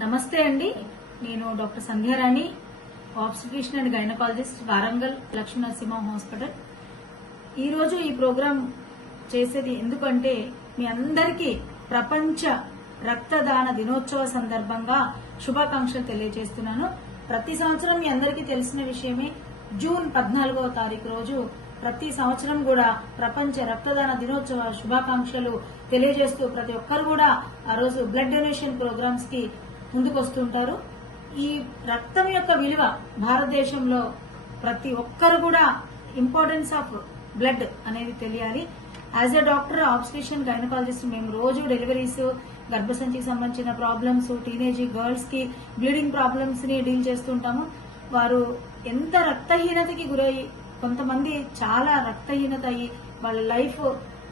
నమస్తే అండి. నేను doctor Sandhyarani, obstetrician and gynaecologist, Warangal Lakshmi Narasimha hospital. ఈ రోజు ఈ ప్రోగ్రాం చేసేది ఎందుకంటే మీ అందరికీ ప్రపంచ రక్తదాన దినోత్సవ సందర్భంగా శుభాకాంక్షలు తెలియజేస్తున్నాను. ప్రతి సంవత్సరం మీ అందరికీ తెలిసిన విషయమే, జూన్ 14వ తారీఖు రోజు ప్రతి సంవత్సరం కూడా ప్రపంచ రక్తదాన దినోత్సవ శుభాకాంక్షలు తెలియజేస్తూ ప్రతి ఒక్కరు కూడా ఆ రోజు బ్లడ్ డొనేషన్ ప్రోగ్రామ్స్ కి ముందుకు వస్తుంటారు. ఈ రక్తం యొక్క విలువ భారతదేశంలో ప్రతి ఒక్కరు కూడా ఇంపార్టెన్స్ ఆఫ్ బ్లడ్ అనేది తెలియాలి. As a doctor, obstetrician, gynaecologist మేము రోజు డెలివరీస్, గర్భసంచికి సంబంధించిన ప్రాబ్లమ్స్, టీనేజ్ గర్ల్స్ కి బ్లీడింగ్ ప్రాబ్లమ్స్ ని డీల్ చేస్తుంటాము. వారు ఎంత రక్తహీనతకి గురయ్యి, కొంతమంది చాలా రక్తహీనత అయ్యి వాళ్ళ లైఫ్,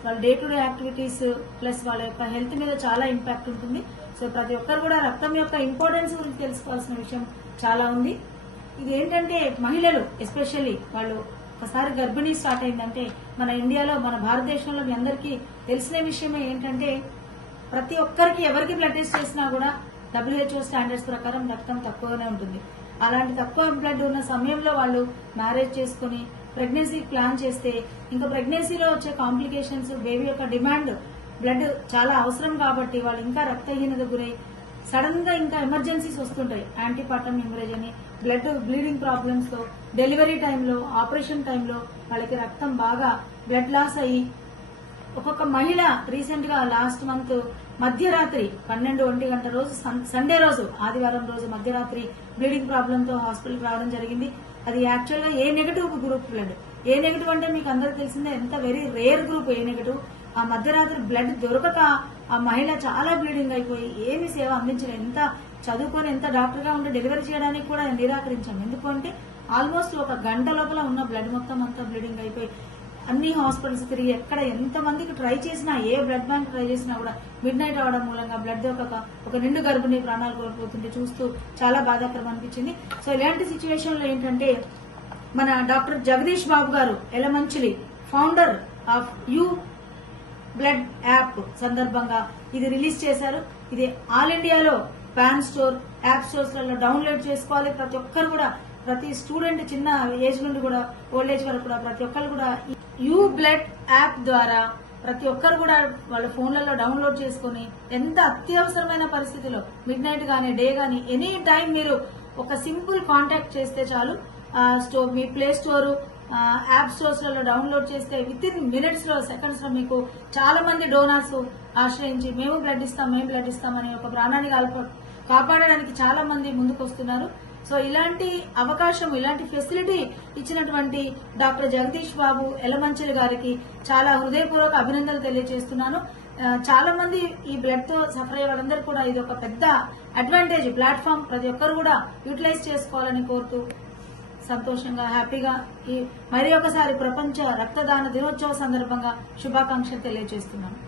వాళ్ళ day to day activities plus వాళ్ళ యొక్క హెల్త్ మీద చాలా ఇంపాక్ట్ ఉంటుంది. సో ప్రతి ఒక్కరు కూడా రక్తం యొక్క ఇంపార్టెన్స్ గురించి తెలుసుకోవాల్సిన విషయం చాలా ఉంది. ఇది ఏంటంటే మహిళలు ఎస్పెషల్లీ వాళ్ళు ఒకసారి గర్భిణీ స్టార్ట్ అయిందంటే మన ఇండియాలో, మన భారతదేశంలో మీ అందరికీ తెలిసిన విషయమే ఏంటంటే ప్రతి ఒక్కరికి ఎవరికి బ్లడ్ టెస్ట్ చేసినా కూడా WHO స్టాండర్డ్స్ ప్రకారం రక్తం తక్కువగానే ఉంటుంది. అలాంటి తక్కువ బ్లడ్ ఉన్న సమయంలో వాళ్ళు మ్యారేజ్ చేసుకుని ప్రెగ్నెన్సీ ప్లాన్ చేస్తే ఇంకా ప్రెగ్నెన్సీలో వచ్చే కాంప్లికేషన్స్, బేబీ యొక్క డిమాండ్ బ్లడ్ చాలా అవసరం కాబట్టి వాళ్ళు ఇంకా రక్తహీనత గురై సడన్ గా ఇంకా ఎమర్జెన్సీస్ వస్తుంటాయి. యాంటీపార్టమ్ హెమరేజ్ అని, బ్లడ్ బ్లీడింగ్ ప్రాబ్లమ్స్ తో, డెలివరీ టైంలో, ఆపరేషన్ టైంలో వాళ్ళకి రక్తం బాగా బ్లడ్ లాస్ అయ్యి ఒక్కొక్క మహిళ రీసెంట్ గా లాస్ట్ మంత్ మధ్యరాత్రి 12-1 గంట రోజు, సండే రోజు, ఆదివారం రోజు మధ్యరాత్రి బ్లీడింగ్ ప్రాబ్లమ్ తో హాస్పిటల్కి రావడం జరిగింది. అది యాక్చువల్ గా A negative group blood. A negative అంటే మీకు అందరికి తెలిసిందే, ఎంత very rare group A negative. ఆ మధ్యరాత్రి బ్లడ్ దొరకక ఆ మహిళ చాలా బ్లీడింగ్ అయిపోయి ఏమి సేవ అందించలేదు. ఎంత చదువుకొని, ఎంత డాక్టర్ గా ఉంటే డెలివరీ చేయడానికి కూడా నిరాకరించాం. ఎందుకంటే ఆల్మోస్ట్ ఒక గంట లోపల ఉన్న బ్లడ్ మొత్తం అంతా బ్లీడింగ్ అయిపోయి అన్ని హాస్పిటల్స్ తిరిగి ఎక్కడ ఎంత మందికి ట్రై చేసినా, ఏ బ్లడ్ బ్యాంక్ ట్రై చేసినా కూడా మిడ్ నైట్ అవడం మూలంగా బ్లడ్ దొరకక ఒక నిండు గర్భిణి ప్రాణాలు కోల్పోతుంటే చూస్తూ చాలా బాధాకరం అనిపించింది. సో ఇలాంటి సిచ్యువేషన్ లో ఏంటంటే మన doctor Jagadish Babu garu Yelamanchili, founder of U Blood app సందర్భంగా ఇది రిలీజ్ చేశారు. ఇది ఆల్ ఇండియాలో పాన్ స్టోర్, యాప్ స్టోర్స్ లలో డౌన్లోడ్ చేసుకోవాలి. ప్రతి ఒక్కరు కూడా, ప్రతి స్టూడెంట్ చిన్న ఏజ్ నుండి కూడా ఓల్డ్ ఏజ్ వరకు కూడా ప్రతి ఒక్కరు కూడా యూ బ్లడ్ యాప్ ద్వారా ప్రతి ఒక్కరు కూడా వాళ్ళ ఫోన్లలో డౌన్లోడ్ చేసుకుని ఎంత అత్యవసరమైన పరిస్థితిలో మిడ్ నైట్ గానీ, డే గానీ, ఎనీ టైం మీరు ఒక సింపుల్ కాంటాక్ట్ చేస్తే చాలు. మీ ప్లే స్టోర్, యాప్ స్టోర్స్ లలో డౌన్లోడ్ చేస్తే విత్ ఇన్ మినిట్స్ లో, సెకండ్స్ లో మీకు చాలా మంది డోనర్స్ ఆశ్రయించి మేము బ్లడ్ ఇస్తాం అనే ఒక ప్రాణాన్ని కాపాడడానికి చాలా మంది ముందుకు వస్తున్నారు. సో ఇలాంటి అవకాశం, ఇలాంటి ఫెసిలిటీ ఇచ్చినటువంటి డాక్టర్ జగదీష్ బాబు ఎలమంచిలి గారికి చాలా హృదయపూర్వక అభినందనలు తెలియజేస్తున్నాను. చాలా మంది ఈ బ్లడ్ తో సఫర్ అయ్యే వాళ్ళందరూ కూడా ఇది ఒక పెద్ద అడ్వాంటేజ్ ప్లాట్ఫామ్, ప్రతి ఒక్కరు కూడా యూటిలైజ్ చేసుకోవాలని కోరుతూ సంతోషంగా, హ్యాపీగా మరి ఒకసారి ప్రపంచ రక్తదాన దినోత్సవ సందర్భంగా శుభాకాంక్షలు తెలియజేస్తున్నాను.